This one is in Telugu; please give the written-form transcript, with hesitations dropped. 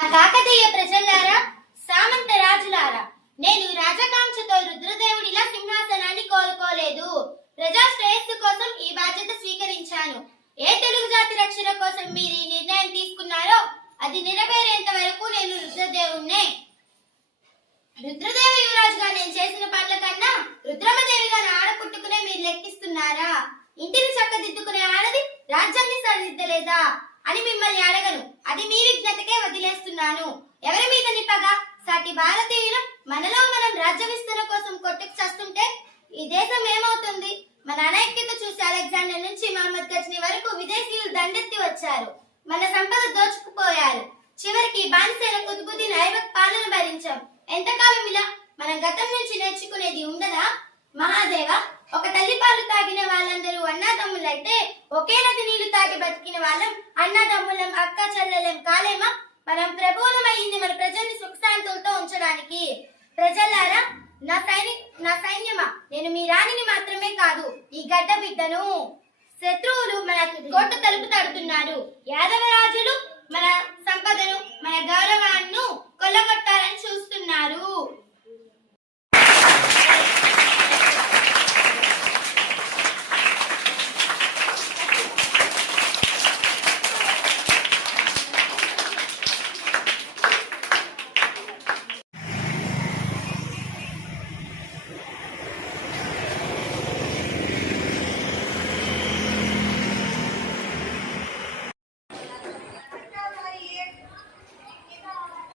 కాకతీయ ప్రజలారా, సామంత రాజులారా, నేను రాజకాంక్షతో రుద్రదేవుడిలా సింహాసనాన్ని కోరుకోలేదు. ప్రజా శ్రేయస్సు కోసం ఈ బాధ్యత స్వీకరించాను. ఏ తెలుగు జాతి రక్షణ కోసం మీరు ఈ నిర్ణయం తీసుకున్నారో అది నెరవేరేంత వరకు నేను రుద్రదేవుణ్ణే. రుద్రదేవి యువరాజుగా నేను చేసిన పనుల కన్నా రుద్రమదేవిగా నా ఆడపుట్టుకునే మీరు లెక్కిస్తున్నారా? ఇంటిని చక్కదిద్దుకునే ఆడది రాజ్యాన్ని సరిదిద్దలేదా అని మిమ్మల్ని అడగను. అది మీ విజ్ఞతకే వదిలేస్తున్నాను. ఎవరి మీద నిపగా? సాటి భారతీయులు మనలో మనం రాజ్య విస్తరణ కోసం కొట్టుకు చస్తుంటే ఈ దేశం ఏమవుతుంది? మన అనైక్యత చూసి అలెగ్జాండర్ నుంచి మహమ్మద్ గజ్నీ వరకు విదేశీయులు దండెత్తి వచ్చారు. మన సంపద దోచుకుపోయారు. చివరికి బానిసైన కుతుబుద్దీన్ ఐబక్ పాలన భరించాం. ఎంతకాలం ఇలా? మనం గతం నుంచి నేర్చుకునేది ఉండదా? మహాదేవ, ఒక తల్లి పాలు తాగిన వాళ్ళందరూ అన్నాదమ్ములైతే ఒకే నది నీళ్లు తాగి బతికిన వాళ్ళం అన్నాదమ్ములం, అక్క చెల్లెలం కాలేమా? మనం ప్రభువులమైంది మన ప్రజల్ని సుఖశాంతులతో ఉంచడానికి. ప్రజలారా, నా సైన్యమా, నేను మీ రాణిని మాత్రమే కాదు, ఈ గడ్డ బిడ్డను. శత్రువులు మన కోట తలుపు తడుతున్నారు. యాదవరాజులు మన సంపదను, మన గౌరవాన్ని కొల్లగొట్టాలని చూస్తున్నారు.